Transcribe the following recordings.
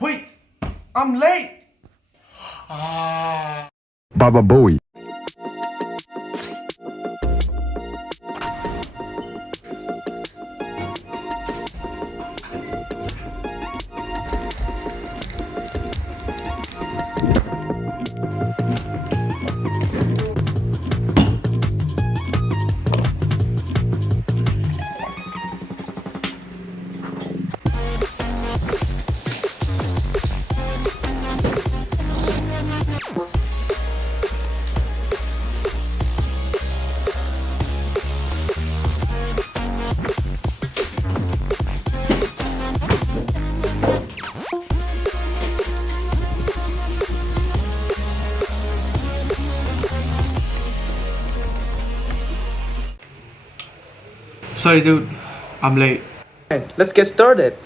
Wait, I'm late. Baba Bowie. Sorry, dude. I'm late. Let's get started.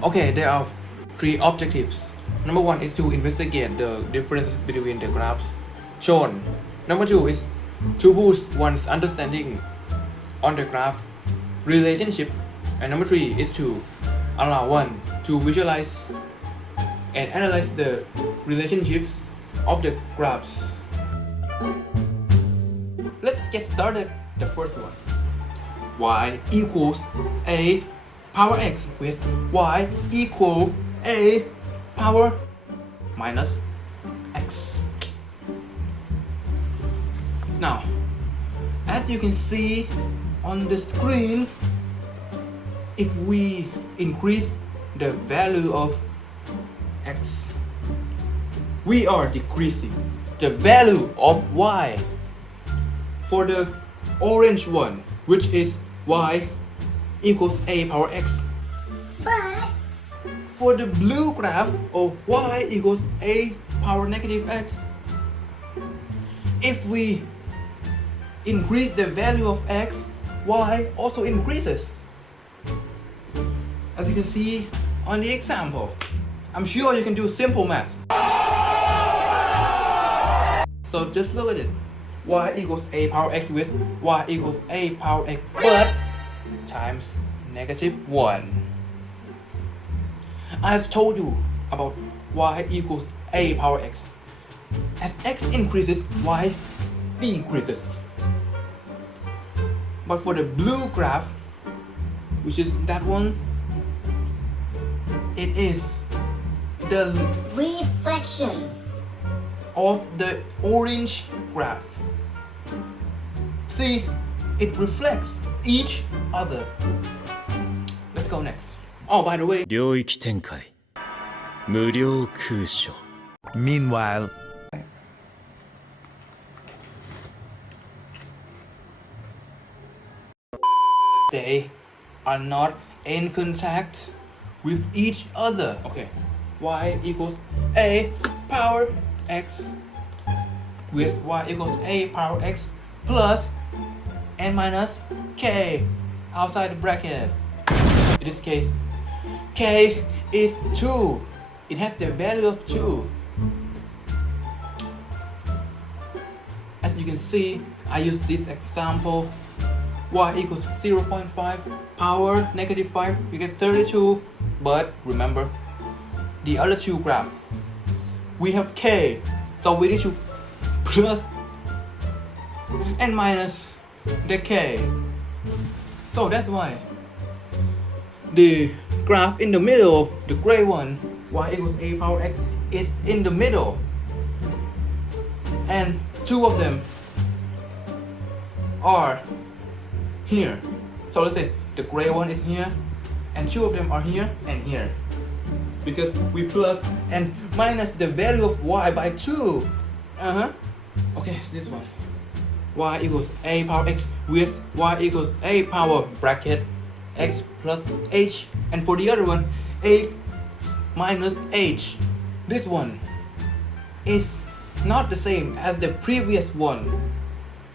Okay, there are three objectives. Number one is to investigate the differences between the graphs shown. Number two is to boost one's understanding on the graph relationship. And number three is to allow one to visualize and analyze the relationships of the graphs. Let's get started. The first one. Y equals a power x with y equal a power minus x. Now, as you can see on the screen, if we increase the value of x, we are decreasing the value of y. For the orange one, which is y equals a power x. But For the blue graph of y equals a power negative x, if we increase the value of x, y also increases. As you can see on the example, I'm sure you can do simple math. So just look at it. Y equals a power x with y equals a power x, but times negative 1. I've told you about y equals a power x. As x increases, y decreases. But for the blue graph, which is that one, it is the reflection. of the orange graph. See, it reflects each other. Let's go next. Oh, by the way, 領域展開無料空所 Meanwhile, they are not in contact with each other. Okay, y equals a power x with y equals a power x plus n minus k outside the bracket. In this case, k is 2. It has the value of 2. As you can see, I use this example. Y equals 0.5 power negative 5, you get 32. But remember, the other two graphs, we have k, so we need to plus and minus the k. So that's why the graph in the middle, the gray one, y equals a power x, is in the middle, and two of them are here. So let's say the gray one is here, and two of them are here and here, because we plus and minus the value of y by 2. Okay, it's this one. Y equals a power x with y equals a power bracket x plus h, and for the other one, a minus h. This one is not the same as the previous one,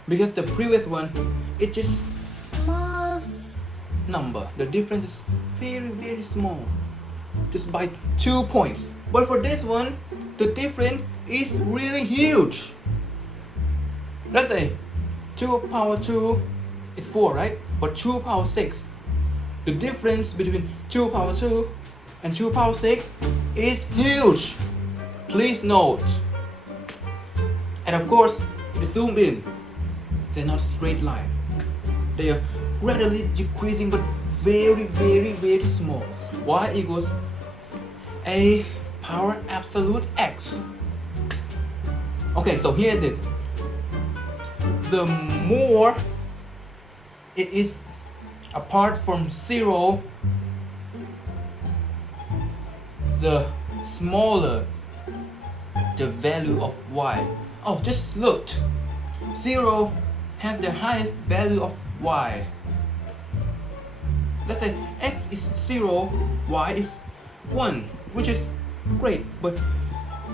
because the previous one, it just Small. number. The difference is very small, just by 2 points. But for this one, the difference is really huge. Let's say 2 power 2 is 4, right? But 2 power 6, the difference between 2 power 2 and 2 power 6 is huge. Please note. And of course, if you zoom in, they're not straight line. They are gradually decreasing but very small. Y equals a power absolute x. Okay, so here it is. The more it is apart from 0, the smaller the value of y. Oh, just look. 0 has the highest value of y. Let's say x is 0, y is 1, which is great, but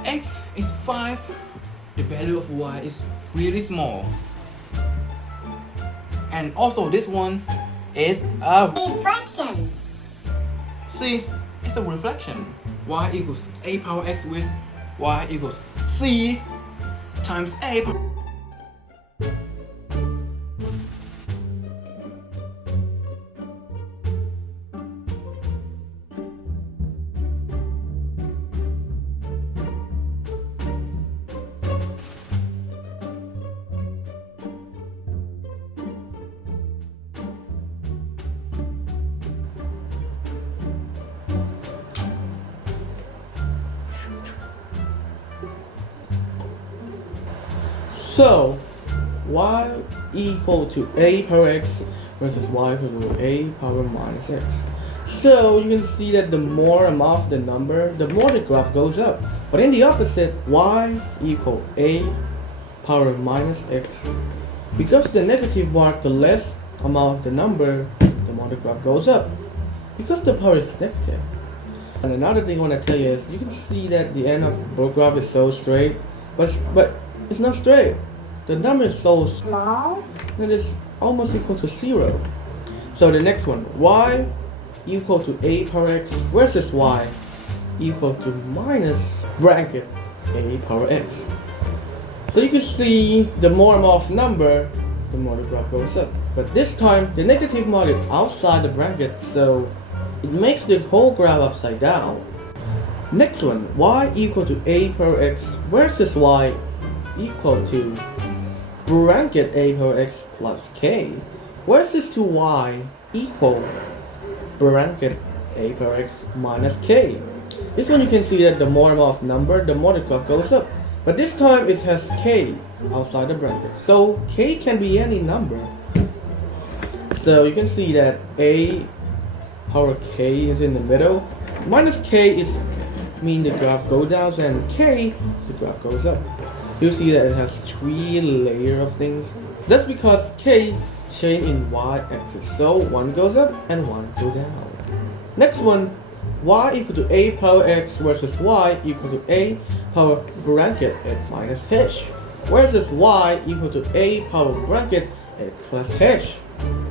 x is 5, the value of y is really small. And also this one is a Reflection. see, it's a reflection. Y equals a power x with y equals c times a power. So, y equal to a power x versus y equal to a power minus x. So you can see that the more I'm off the number, the more the graph goes up. But in the opposite, y equal a power minus x. Because the negative mark, the less amount of the number, the more the graph goes up. Because the power is negative. And another thing I want to tell you is, you can see that the end of the graph is so straight, but it's not straight. The number is so Small. that it's almost equal to 0. So the next one, y equal to a power x versus y equal to minus bracket a power x. So you can see the more I'm off number, the more the graph goes up. But this time, the negative mark is outside the bracket, so it makes the whole graph upside down. Next one, y equal to a power x versus y equal to bracket a power x plus k versus to y equal bracket a power x minus k. This one you can see that the more amount of number, the more the graph goes up. But this time it has k outside the bracket. So k can be any number. So you can see that a power k is in the middle. Minus k is mean the graph goes down, and k the graph goes up. You see that it has 3 layers of things. That's because k change in y-axis. So one goes up and one goes down. Next one, y equal to a power x versus y equal to a power bracket x minus h versus y equal to a power bracket x plus h.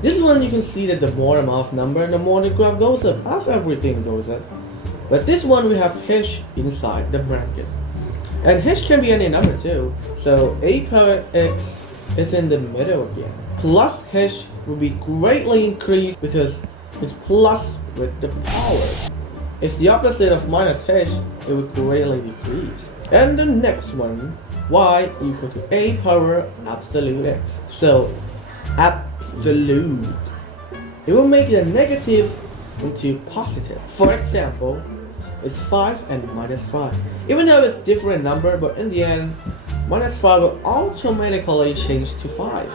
This one you can see that the more amount of number, the more the graph goes up, as everything goes up. But this one we have h inside the bracket. And h can be any number too. So a power x is in the middle again. Plus h will be greatly increased because it's plus with the power. It's the opposite of minus h, it will greatly decrease. And the next one, y equal to a power absolute x. So absolute. It will make the negative into positive. For example, it's 5 and minus 5. Even though it's different number, but in the end, minus 5 will automatically change to 5.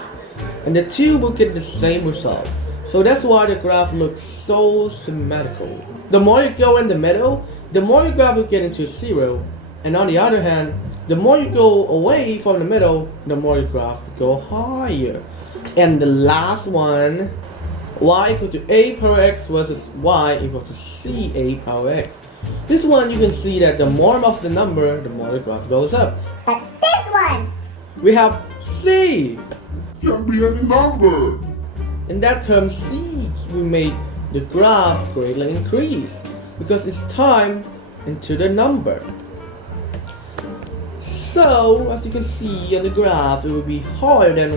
And the two will get the same result. So that's why the graph looks so symmetrical. The more you go in the middle, the more your graph will get into 0. And on the other hand, the more you go away from the middle, the more your graph will go higher. And the last one, y equal to a power x versus y equal to c a power x. This one you can see that the more of the number, the more the graph goes up. But this one. We have c. Can be any number. In that term, c will make the graph greatly increase because it's time into the number. So, as you can see on the graph, it will be higher than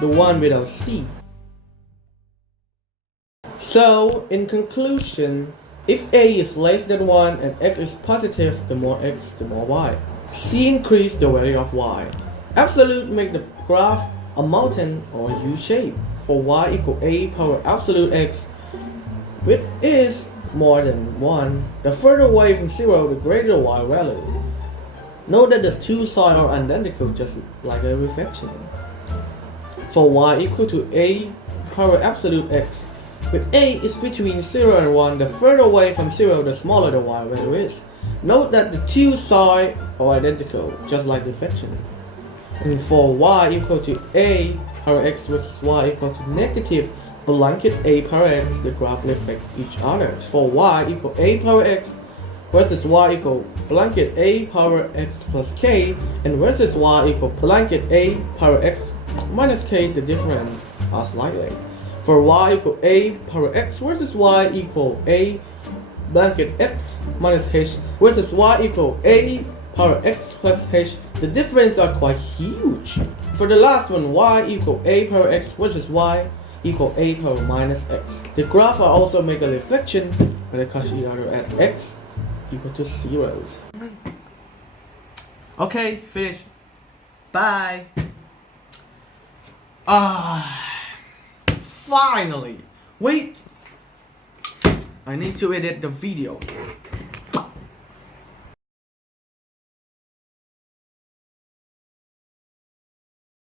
the one without C. So, in conclusion, if A is less than 1 and X is positive, the more X, the more Y. C increase the value of Y. Absolute make the graph a mountain or U shape. For Y equal A power absolute X, which is more than 1, the further away from 0, the greater the Y value. Note that the two sides are identical, just like a reflection. For Y equal to A power absolute X, with A is between 0 and 1, the further away from 0, the smaller the Y value is. Note that the two sides are identical, just like reflection. And for Y equal to A power X versus Y equal to negative blanket A power X, the graph reflect each other. For Y equal A power X versus Y equal blanket A power X plus K, and versus Y equal blanket A power X minus K, the difference are slightly. For Y equal A power X versus Y equal A blanket X minus H versus Y equal A power X plus H, the difference are quite huge. For the last one, Y equal A power X versus Y equal A power minus X. The graph are also make a reflection when they touch each other at X equal to 0. Okay, finish. Bye. Finally. Wait. I need to edit the video.